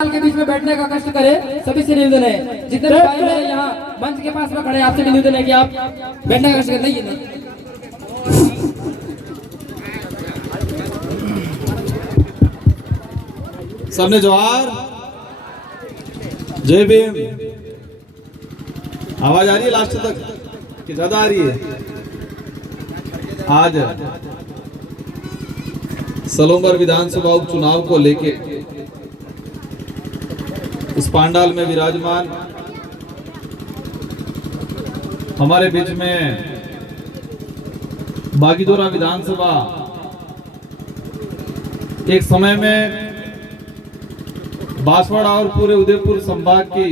के बीच में बैठने का कष्ट करें, सभी से निवेदन है। जितने भी भाई मेरे यहाँ मंच के पास में खड़े, आपसे निवेदन है कि आप बैठने का कष्ट करें। नहीं सबने जोहार, जय भीम। आवाज आ रही है लास्ट तक कि ज्यादा आ रही है? आज सलोंगर विधानसभा उपचुनाव को लेके इस पांडाल में विराजमान हमारे बीच में बागीदोरा विधानसभा एक समय में बांसवाड़ा और पूरे उदयपुर संभाग की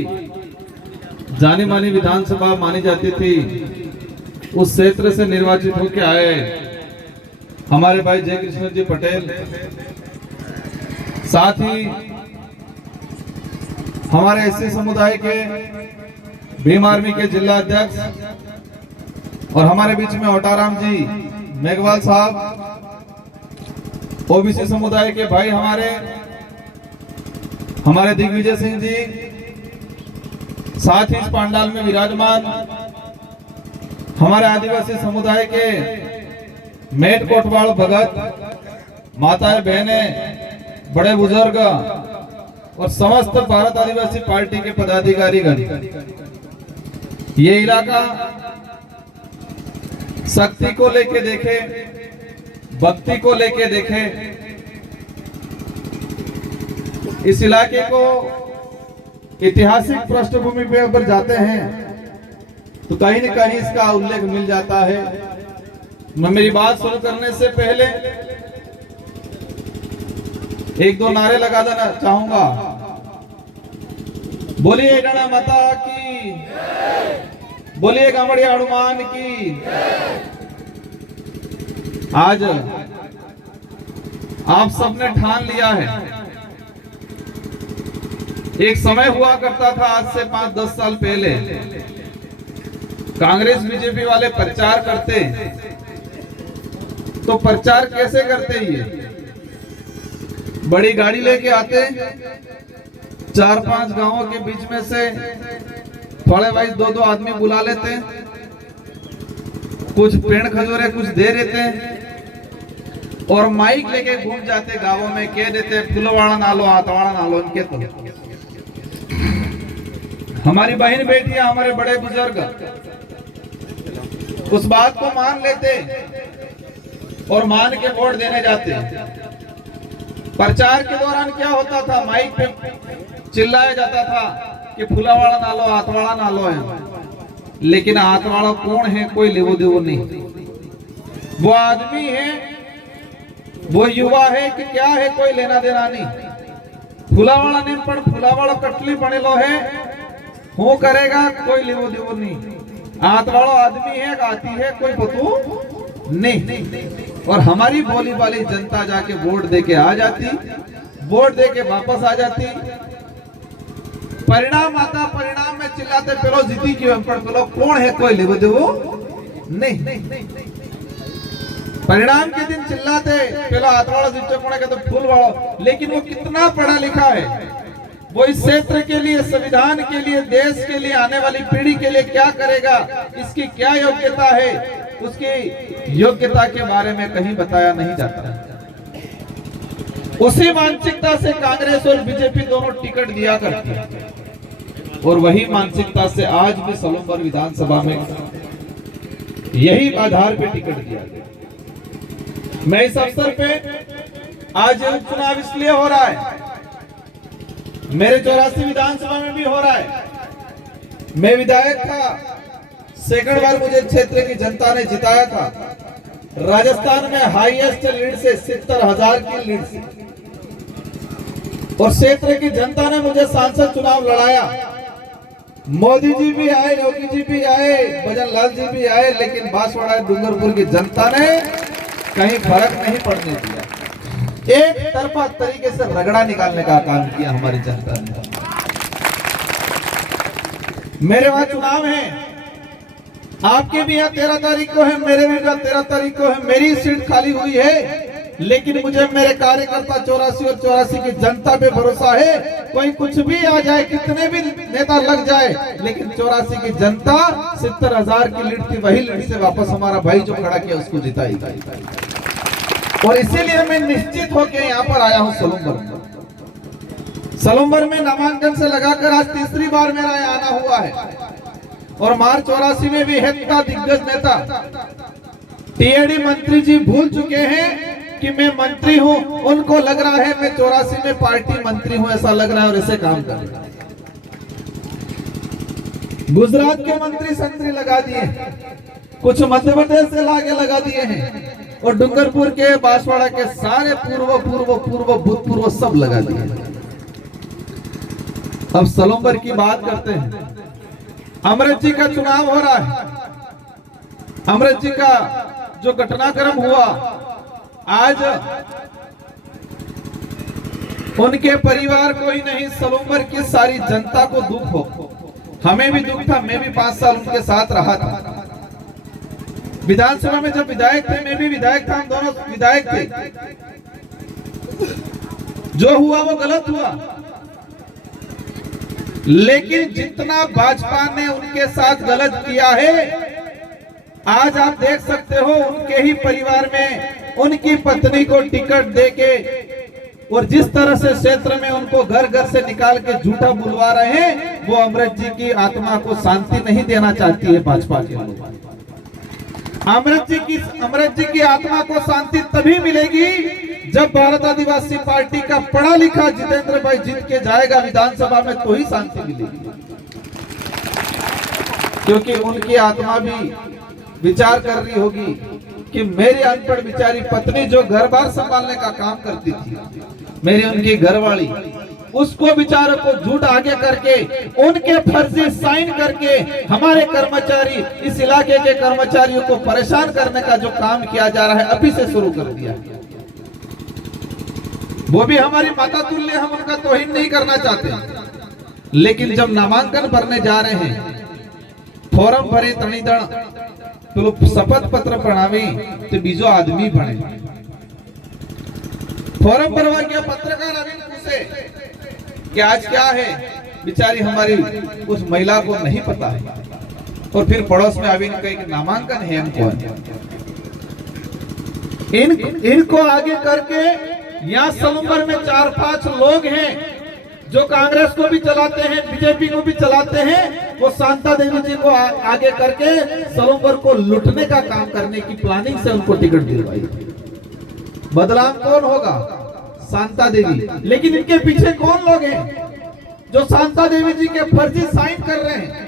जानी मानी विधानसभा मानी जाती थी। उस क्षेत्र से निर्वाचित होकर आए हमारे भाई जय कृष्ण जी पटेल, साथ ही हमारे एससी समुदाय के भीम आर्मी के जिला अध्यक्ष और हमारे बीच में ओटाराम जी मेघवाल साहब, ओबीसी समुदाय के भाई हमारे दिग्विजय सिंह जी, साथ ही इस पांडाल में विराजमान हमारे आदिवासी समुदाय के मेट कोटवाल भगत, माताएं बहनें, बड़े बुजुर्ग और समस्त भारत आदिवासी पार्टी के पदाधिकारीगण। ये इलाका शक्ति को लेके देखे, भक्ति को लेके देखे, इस इलाके को ऐतिहासिक पृष्ठभूमि पे अगर जाते हैं तो कहीं न कहीं इसका उल्लेख मिल जाता है। मैं मेरी बात शुरू करने से पहले एक दो नारे लगा देना चाहूंगा। बोलिए गणा माता की, बोलिए कांवड़िया हनुमान की। आज आप सबने ठान लिया है। एक समय हुआ करता था, आज से 5-10 साल पहले कांग्रेस बीजेपी वाले प्रचार करते, तो प्रचार कैसे करते? ये बड़ी गाड़ी लेके आते, 4-5 गांवों के बीच में से थोड़े वाइज 2-2 आदमी बुला लेते, कुछ पेड़ खजूरे कुछ दे देते और माइक लेके घूम जाते गांवों में, कह देते फुलवाड़ा नालो हाथवाड़ा नालो। इनके तो हमारी बहन बेटियां, हमारे बड़े बुजुर्ग उस बात को मान लेते और मान के वोट देने जाते। प्रचार के दौरान क्या होता था, माइक पे चिल्लाया जाता था कि फुलावाड़ा नालो हाथवाड़ा नालो है, लेकिन हाथवाड़ा कौन है कोई लेवो देवो नहीं। वो आदमी है, वो युवा है कि क्या है कोई लेना देना नहीं। फुलावाड़ा ने पण फुलावाड़ा कटली बने लो है, वो करेगा कोई लेवो देवो नहीं। हाथवाड़ा आदमी है, आती है कोई बतू नहीं। और हमारी बोली वाली जनता जाके वोट देके आ जाती, वोट देके वापस आ जाती। परिणाम आता, परिणाम में चिल्लाते पेलो जीती क्यों, पर पेलो कौन है कोई लेवो देवो नहीं। परिणाम के दिन चिल्लाते पेलो हाथवाड़ा जीतो कौन है, कहते फूल वाला। लेकिन वो कितना पढ़ा लिखा है, वो इस क्षेत्र के लिए, संविधान के लिए, देश के लिए, आने वाली पीढ़ी के लिए क्या करेगा, इसकी क्या योग्यता है, उसकी योग्यता के बारे में कहीं बताया नहीं जाता। उसी मानसिकता से कांग्रेस और बीजेपी दोनों टिकट दिया करती है और वही मानसिकता से आज भी सलोंगर विधानसभा में यही आधार पे टिकट दिया गया। मैं इस अवसर पे आज चुनाव इसलिए हो रहा है, मेरे 84 विधानसभा में भी हो रहा है। मैं विधायक था, सेकंड बार मुझे क्षेत्र की जनता ने जिताया था। राजस्थान में हाईएस्ट लीड से 70,000 की लीड से, और क्षेत्र की जनता ने मुझे सांसद चुनाव लड़ाया। मोदी जी भी आए, योगी जी भी आए, भजन लाल जी भी आए, लेकिन बांसवाड़ा डूंगरपुर की जनता ने कहीं फर्क नहीं पड़ने दिया। एक तरफा तरीके से रगड़ा निकालने का काम किया हमारी जनता ने। मेरे वहां चुनाव है, आपके भी यहाँ 13 तारीख को है, मेरे भी यहाँ 13 तारीख को है। मेरी सीट खाली हुई है, लेकिन मुझे मेरे कार्यकर्ता 84 और 84 की जनता पे भरोसा है कोई कुछ भी आ जाए, कितने भी नेता लग जाए, लेकिन 84 की जनता 70,000 की लीड थी, वही लीड से वापस हमारा भाई जो खड़ा किया उसको जिताएगा। और इसीलिए मैं निश्चित होकर यहाँ पर आया हूँ सलूम्बर में नामांकन से लगाकर आज तीसरी बार मेरा यहाँ आना हुआ है। और मार्च 84 में भी हेड का दिग्गज नेता टीएडी मंत्री जी भूल चुके हैं कि मैं मंत्री हूं। उनको लग रहा है मैं 84 में पार्टी मंत्री हूं, ऐसा लग रहा है, और ऐसे काम कर रहे हैं। गुजरात के मंत्री संतरी लगा दिए, कुछ मध्य प्रदेश से लाके लगा दिए हैं, और डूंगरपुर के बांसवाड़ा के सारे भूतपूर्व सब लगा दिए। अब सलूम्बर की बात करते हैं। अमृत जी का चुनाव हो रहा है। अमृत जी का जो घटनाक्रम हुआ, आज उनके परिवार को ही नहीं, सलूम्बर की सारी जनता को दुख हो। हमें भी दुख था, मैं भी 5 साल उनके साथ रहा था। विधानसभा में जब विधायक थे, मैं भी विधायक था, हम दोनों विधायक थे। जो हुआ वो गलत हुआ, लेकिन जितना भाजपा ने उनके साथ गलत किया है, आज आप देख सकते हो उनके ही परिवार में उनकी पत्नी को टिकट देके, और जिस तरह से क्षेत्र में उनको घर घर से निकाल के झूठा बुलवा रहे हैं, वो अमृत जी की आत्मा को शांति नहीं देना चाहती है भाजपा के लोग। अमृत जी की आत्मा को शांति तभी मिलेगी जब भारत आदिवासी पार्टी का पढ़ा लिखा जितेंद्र भाई जीत के जाएगा विधानसभा में, तो ही शांति मिलेगी। क्योंकि उनकी आत्मा भी विचार कर रही होगी कि मेरी अनपढ़ बिचारी पत्नी जो घर बार संभालने का काम करती थी, मेरी उनकी घरवाली, उसको बेचारों को झूठ आगे करके उनके फर्जी साइन करके हमारे कर्मचारी, इस इलाके के कर्मचारियों को परेशान करने का जो काम किया जा रहा है, अभी से शुरू कर दिया। वो भी हमारी माता तुल्य, हम उनका तौहीन नहीं करना चाहते, लेकिन जब नामांकन भरने जा रहे हैं, फॉर्म भरे तणीदण तो शपथ पत्र प्रणामी तो बीजो आदमी बने। फॉर्म भरवा गया, पत्रकार अभी पूछे कि आज क्या है, बेचारी हमारी उस महिला को नहीं पता है, और फिर पड़ोस में अभी कहीं नामांकन है हमको, इनको आगे करके यहाँ सलूम्बर में 4-5 लोग हैं जो कांग्रेस को भी चलाते हैं, बीजेपी को भी चलाते हैं। वो शांता देवी जी को आगे करके सलूम्बर को लूटने का काम करने की प्लानिंग से उनको टिकट दिलवाई। बदलाव कौन होगा? शांता देवी। लेकिन इनके पीछे कौन लोग हैं जो शांता देवी जी के फर्जी साइन कर रहे हैं?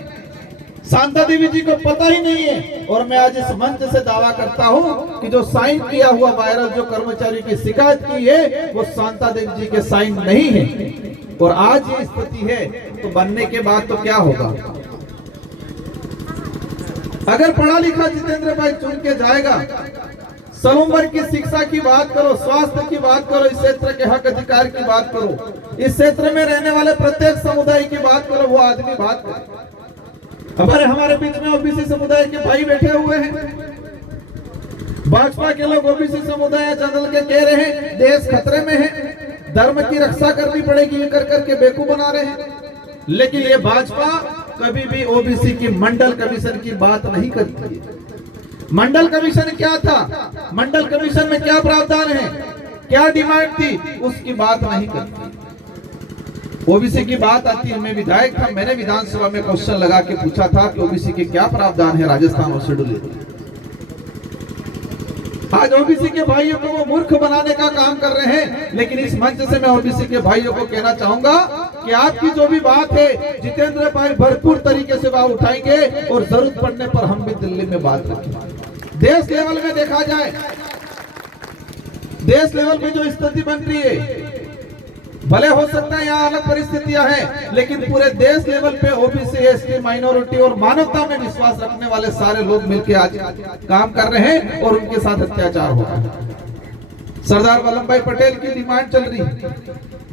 शांता देवी जी को पता ही नहीं है। और मैं आज इस मंच से दावा करता हूं कि जो साइन किया हुआ वायरल जो कर्मचारी की शिकायत की है, वो शांता देवी जी के साइन नहीं है। और आज ये स्थिति है, तो बनने के बाद तो क्या होगा? अगर पढ़ा लिखा जितेंद्र भाई चुन के जाएगा, सलूम्बर की शिक्षा की बात करो, स्वास्थ्य की बात करो, इस क्षेत्र के हक अधिकार की बात करो, इस क्षेत्र में रहने वाले प्रत्येक समुदाय की बात करो, वो आदमी बात करे। हमारे बीच में ओबीसी समुदाय के भाई बैठे हुए हैं, भाजपा के लोग ओबीसी समुदाय जनरल के कह रहे हैं देश खतरे में है, धर्म की रक्षा करनी पड़ेगी, ये कर करके बेवकूफ बना रहे हैं। लेकिन ये भाजपा कभी भी ओबीसी की मंडल कमीशन की बात नहीं करती है। मंडल कमीशन क्या था, मंडल कमीशन में क्या प्रावधान है, क्या डिमांड थी, उसकी बात नहीं करती। ओबीसी की बात आती है। मैं विधायक था, मैंने विधानसभा में क्वेश्चन लगा के पूछा था कि ओबीसी के क्या प्रावधान है राजस्थान और शेड्यूल। आज ओबीसी के भाइयों को वो मूर्ख बनाने का काम कर रहे हैं। लेकिन इस मंच से मैं ओबीसी के भाइयों को कहना चाहूंगा कि आपकी जो भी बात है, जितेंद्र भाई भरपूर तरीके से बात उठाएंगे, और जरूरत पड़ने पर हम भी दिल्ली में बात रखेंगे। देश लेवल में देखा जाए, देश लेवल में जो स्थिति बन रही है, भले हो सकता है यहाँ अलग परिस्थितियां हैं, लेकिन पूरे देश लेवल पे ओबीसी, एसटी, माइनॉरिटी और मानवता में विश्वास रखने वाले सारे लोग मिलकर आज काम कर रहे हैं, और उनके साथ अत्याचार हो रहा है। सरदार वल्लभ भाई पटेल की डिमांड चल रही है,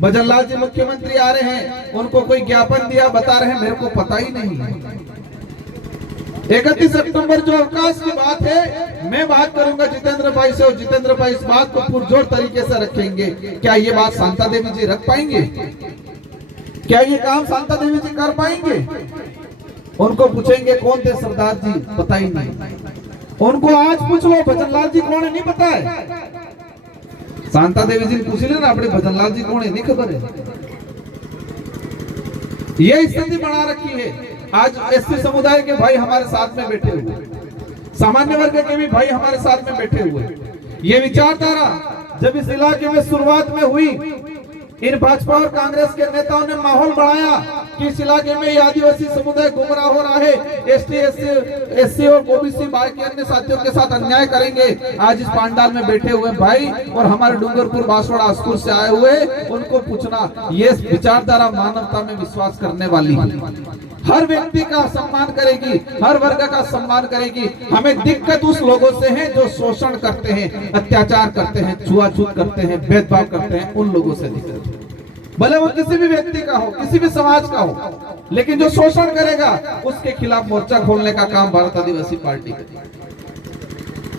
भजनलाल जी मुख्यमंत्री आ रहे हैं, उनको कोई ज्ञापन दिया, बता रहे हैं मेरे को पता ही नहीं है। 31 अक्टूबर जो अवकाश की बात है, मैं बात करूंगा जितेंद्र भाई से, और जितेंद्र भाई इस बात को पुरजोर तरीके से रखेंगे। क्या ये बात शांता देवी जी रख पाएंगे? क्या ये काम शांता देवी जी कर पाएंगे? उनको पूछेंगे कौन थे सरदार जी, पता ही नहीं। उनको आज पूछ लो भजनलाल जी कौन है, नहीं पता है। शांता देवी जी पूछ लेना अपने भजनलाल जी कौन है, नहीं खबर है। ये स्थिति बना रखी है। आज एससी समुदाय के भाई हमारे साथ में बैठे हुए, सामान्य वर्ग के भी भाई हमारे साथ में बैठे हुए। ये विचारधारा जब इस इलाके में शुरुआत में हुई, इन भाजपा और कांग्रेस के नेताओं ने माहौल बढ़ाया कि इस इलाके में ये आदिवासी समुदाय गुमराह हो रहा है, एससी और ओबीसी बाकी अन्य साथियों के साथ अन्याय करेंगे। आज इस पांडाल में बैठे हुए भाई और हमारे डूंगरपुर बांसवाड़ा स्कूल से आए हुए, उनको पूछना, ये विचारधारा मानवता में विश्वास करने वाली है, हर व्यक्ति का सम्मान करेगी, हर वर्ग का सम्मान करेगी। हमें दिक्कत उस लोगों से है जो शोषण करते हैं, अत्याचार करते हैं, छुआछूत करते हैं, भेदभाव करते हैं, उन लोगों से दिक्कत है। भले वो किसी भी व्यक्ति का हो, किसी भी समाज का हो, लेकिन जो शोषण करेगा उसके खिलाफ मोर्चा खोलने का काम भारत आदिवासी पार्टी करती है।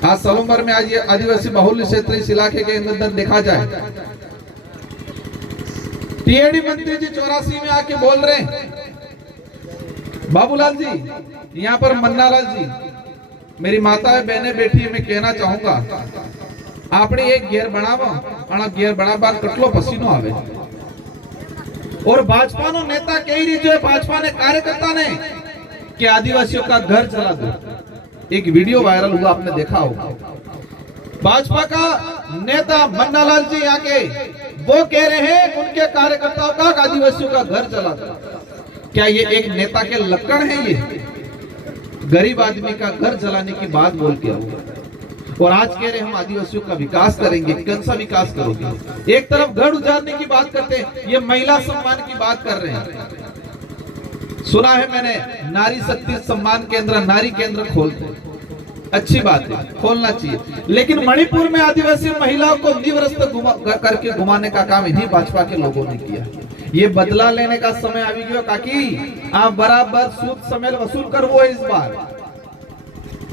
आज सलूमर में आज ये आदिवासी बहुल्य क्षेत्र इस इलाके के अंदर देखा जाए, टीएडी मंत्री जी 84 में आके बोल रहे हैं, बाबूलाल जी, यहाँ पर मन्नालाल जी, मेरी माता है, बहने बैठी है, मैं कहना चाहूंगा आपने एक घेर बनावा और घेर बना बार कटलो पसीनो आवे। और भाजपा नो नेता कही रही जो भाजपा ने कार्यकर्ता ने कि आदिवासियों का घर जला दो। एक वीडियो वायरल हुआ, आपने देखा होगा। भाजपा का नेता मन्नालाल जी आके वो कह रहे हैं उनके कार्यकर्ताओं का आदिवासियों का घर जला दो। क्या ये एक नेता के लक्षण है? ये गरीब आदमी का घर जलाने की बात बोल के और आज कह रहे हम आदिवासियों का विकास करेंगे। कौन सा विकास करोगे? एक तरफ घर उजाड़ने की बात करते हैं, ये महिला सम्मान की बात कर रहे हैं। सुना है मैंने नारी शक्ति सम्मान केंद्र, नारी केंद्र खोलते, अच्छी बात है, खोलना चाहिए। लेकिन मणिपुर में आदिवासी महिलाओं को निवृत्त करके घुमाने का काम इन्हीं भाजपा के लोगों ने किया। ये बदला लेने का समय आ गया काकी, आप बराबर सूद समेत वसूल कर वो इस बार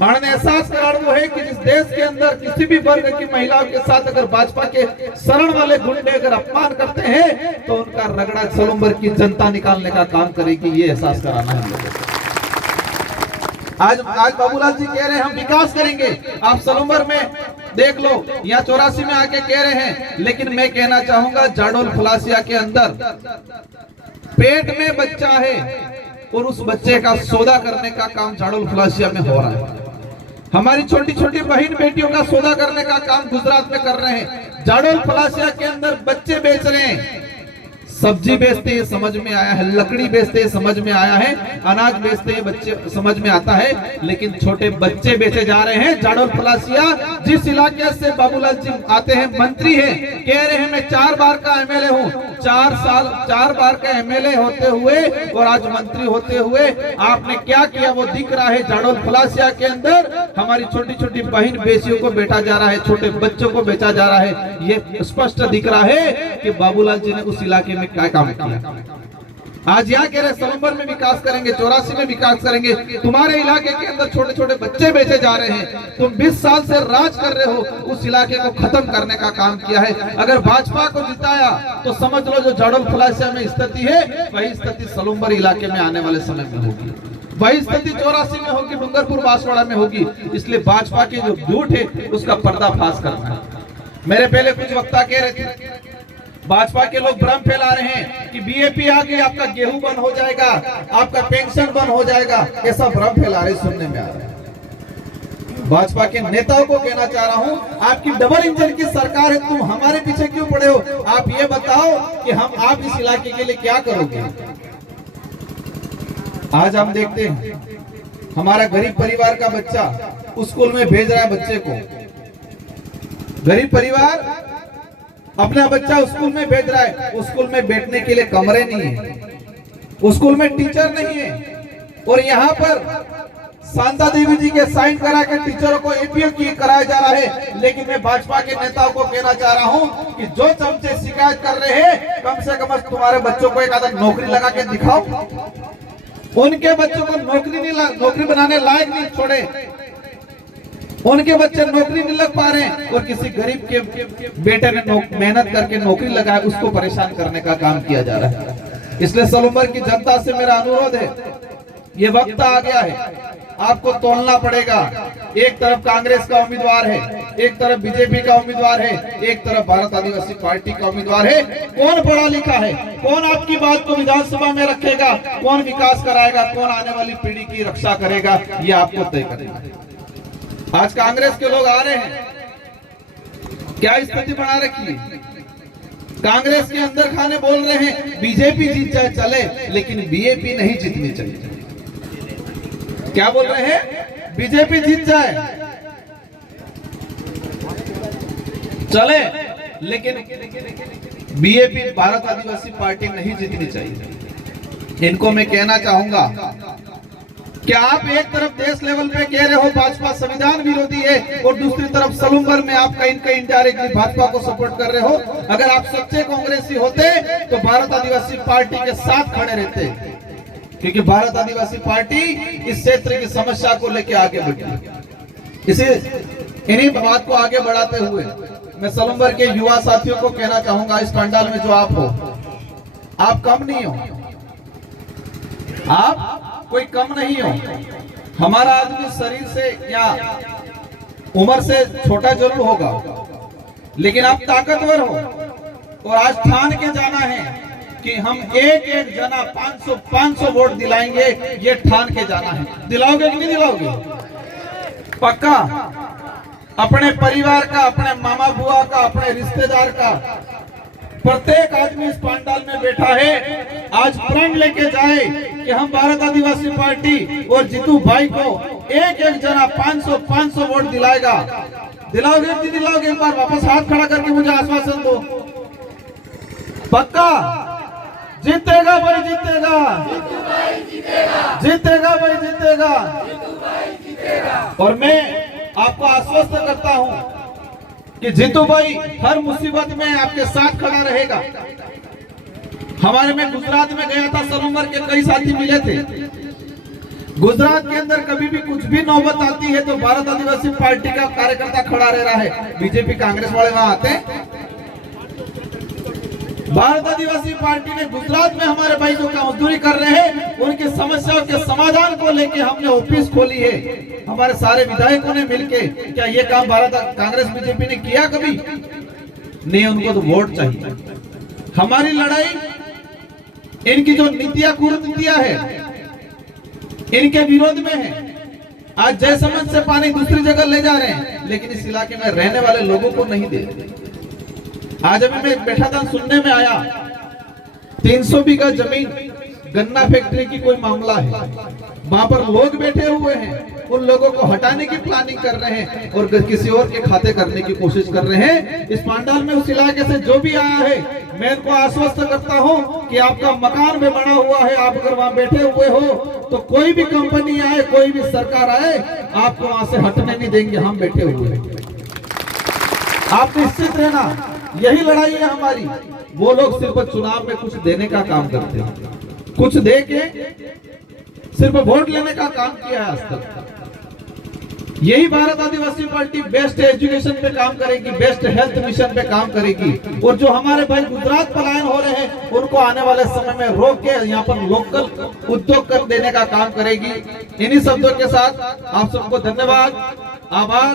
एहसास करार वो है कि जिस देश के अंदर किसी भी वर्ग की महिलाओं के साथ अगर भाजपा के शरण वाले गुंडे अगर अपमान करते हैं तो उनका रगड़ा सलूमर की जनता निकालने का काम करेगी। ये एहसास कराना है। आज बाबूलाल जी कह रहे हैं हम विकास करेंगे। आप सलूमर में देख लो, यहाँ 84 में आके कह रहे हैं, लेकिन मैं कहना चाहूंगा जाडोल फलासिया के अंदर पेट में बच्चा है और उस बच्चे का सौदा करने का काम जाडोल फलासिया में हो रहा है। हमारी छोटी छोटी बहन बेटियों का सौदा करने का काम गुजरात में कर रहे हैं। जाडोल फलासिया के अंदर बच्चे बेच रहे हैं, सब्जी बेचते हैं समझ में आया है, लकड़ी बेचते हैं समझ में आया है, अनाज बेचते हैं बच्चे समझ में आता है, लेकिन छोटे बच्चे बेचे जा रहे हैं। जाडोल फलासिया जिस इलाके से बाबूलाल जी आते हैं, मंत्री हैं, कह रहे हैं मैं 4 बार का एमएलए हूँ, 4 बार का एमएलए होते हुए और आज मंत्री होते हुए आपने क्या किया वो दिख रहा है। जाडोल फलासिया के अंदर हमारी छोटी छोटी बहन बेटियों को बेचा जा रहा है, छोटे बच्चों को बेचा जा रहा है। ये स्पष्ट दिख रहा है कि बाबूलाल जी ने उस इलाके में क्या काम किया। आज यहाँ कह रहे सलूमर में विकास करेंगे, 84 में विकास करेंगे। तुम्हारे इलाके के अंदर छोटे छोटे बच्चे बेचे जा रहे हैं, तुम 20 साल से राज कर रहे हो, उस इलाके को खत्म करने का काम किया है। अगर भाजपा को जिताया तो समझ लो जो जाडोल फलासिया में स्थिति है वही स्थिति सलूमर इलाके में आने वाले समय में होगी, वही स्थिति 84 में होगी, डूंगरपुर बांसवाड़ा में होगी। इसलिए भाजपा की जो झूठ है उसका पर्दाफाश करना है। मेरे पहले कुछ वक्ता कह रहे थे भाजपा के लोग भ्रम फैला रहे हैं कि बीएपी आ गई आपका गेहूं बंद हो जाएगा, आपका पेंशन बंद हो जाएगा, ऐसा भ्रम फैला रहे, सुनने में आ रहा है। भाजपा के नेताओं को कहना चाह रहा हूं, आपकी डबल इंजन की सरकार है, तुम हमारे पीछे क्यों पड़े हो? आप ये बताओ कि आप इस इलाके के लिए क्या करोगे? आज हम देखते हैं हमारा गरीब परिवार का बच्चा स्कूल में भेज रहा है बच्चे को, गरीब परिवार अपना बच्चा स्कूल में भेज रहा है, स्कूल में बैठने के लिए कमरे नहीं है, स्कूल में टीचर नहीं है, और यहाँ पर शांता देवी जी के साइन करा के टीचरों को एपीओ कराया जा रहा है। लेकिन मैं भाजपा के नेताओं को कहना चाह रहा हूँ कि जो चमचे शिकायत कर रहे हैं, कम से कम तुम्हारे बच्चों को एक आधा नौकरी लगा के दिखाओ। उनके बच्चों को नौकरी बनाने लायक नहीं छोड़े, उनके बच्चे नौकरी नहीं लग पा रहे हैं और किसी गरीब के बेटे ने मेहनत करके नौकरी लगाए उसको परेशान करने का काम किया जा रहा है। इसलिए सलूमर की जनता से मेरा अनुरोध है, ये वक्त आ गया है, आपको तोलना पड़ेगा। एक तरफ कांग्रेस का उम्मीदवार है, एक तरफ बीजेपी का उम्मीदवार है, एक तरफ भारत आदिवासी पार्टी का उम्मीदवार है। कौन पढ़ा लिखा है, कौन आपकी बात को विधानसभा में रखेगा, कौन विकास कराएगा, कौन आने वाली पीढ़ी की रक्षा करेगा, ये आपको तय करेगा। आज कांग्रेस के लोग आ रहे हैं, क्या स्थिति बना रखी है? कांग्रेस के अंदर खाने बोल रहे हैं बीजेपी जीत जाए चले, लेकिन बीएपी नहीं जीतनी चाहिए। क्या बोल रहे हैं? बीजेपी जीत जाए चले, लेकिन बीएपी भारत आदिवासी पार्टी नहीं जीतनी चाहिए। इनको मैं कहना चाहूंगा कि आप एक तरफ देश लेवल पे कह रहे हो भाजपा संविधान विरोधी है, और दूसरी तरफ सलूमर में आप कहीं कहीं इनडायरेक्टली भाजपा को सपोर्ट कर रहे हो। अगर आप सच्चे कांग्रेसी होते तो भारत आदिवासी पार्टी के साथ खड़े रहते, क्योंकि भारत आदिवासी पार्टी इस क्षेत्र की समस्या को लेकर आगे बढ़ी। इसे इन्हीं बात को आगे बढ़ाते हुए मैं सलूमर के युवा साथियों को कहना चाहूंगा, इस पंडाल में जो आप हो, आप कम नहीं हो, आप कोई कम नहीं हो। हमारा आदमी शरीर से या उम्र से छोटा जरूर होगा, लेकिन आप ताकतवर हो, और आज ठान के जाना है कि हम एक एक जना 500 वोट दिलाएंगे, ये ठान के जाना है। दिलाओगे कि नहीं दिलाओगे? पक्का? अपने परिवार का, अपने मामा बुआ का, अपने रिश्तेदार का प्रत्येक आदमी इस पंडाल में बैठा है, आज प्रण लेके जाए कि हम भारत आदिवासी पार्टी और जीतू भाई को एक एक जना 500 वोट दिलाएगा। दिलाओगे कि दिलाओगे? एक बार वापस हाथ खड़ा करके मुझे आश्वासन दो। पक्का? जीतेगा भाई, जीतेगा, जीतेगा भाई, जीतेगा। और मैं आपको आश्वस्त करता हूं कि जीतू भाई हर मुसीबत में आपके साथ खड़ा रहेगा। हमारे में गुजरात में गया था, सलूमर के कई साथी मिले थे। गुजरात के अंदर कभी भी कुछ भी नौबत आती है तो भारत आदिवासी पार्टी का कार्यकर्ता खड़ा रह रहा है। बीजेपी कांग्रेस वाले वहां आते हैं, भारत आदिवासी पार्टी ने गुजरात में हमारे भाई जो मजदूरी कर रहे हैं उनकी समस्याओं के समाधान को लेके हमने ऑफिस खोली है। हमारे सारे विधायकों ने मिलके, क्या ये काम भारत कांग्रेस बीजेपी ने किया कभी? नहीं, उनको तो वोट चाहिए। हमारी लड़ाई इनकी जो नीतियां कुरीतियां है इनके विरोध में है। आज जयसमंद से पानी दूसरी जगह ले जा रहे हैं, लेकिन इस इलाके में रहने वाले लोगों को नहीं दे रहे। आज अभी मैं बैठा था, सुनने में आया 300 बीघा जमीन गन्ना फैक्ट्री की कोई मामला है, वहां पर लोग बैठे हुए हैं, उन लोगों को हटाने की प्लानिंग कर रहे हैं और किसी और के खाते करने की कोशिश कर रहे हैं। इस पंडाल में उस इलाके से जो भी आया है, मैं इनको आश्वस्त करता हूं कि आपका मकान भी बना हुआ है, आप अगर वहां बैठे हुए हो तो कोई भी कंपनी आए, कोई भी सरकार आए, आपको वहां से हटने नहीं देंगे। हम बैठे हुए हैं, आप निश्चित रहना, यही लड़ाई है हमारी। वो लोग सिर्फ चुनाव में कुछ देने का काम करते हैं, कुछ दे के सिर्फ वोट लेने का काम किया है आज तक। यही भारत आदिवासी पार्टी बेस्ट एजुकेशन पे काम करेगी, बेस्ट हेल्थ मिशन पे काम करेगी, और जो हमारे भाई गुजरात पलायन हो रहे हैं उनको आने वाले समय में रोक के यहाँ पर लोकल उद्योग कर देने का काम करेगी। इन्हीं शब्दों के साथ आप सबको धन्यवाद, आभार।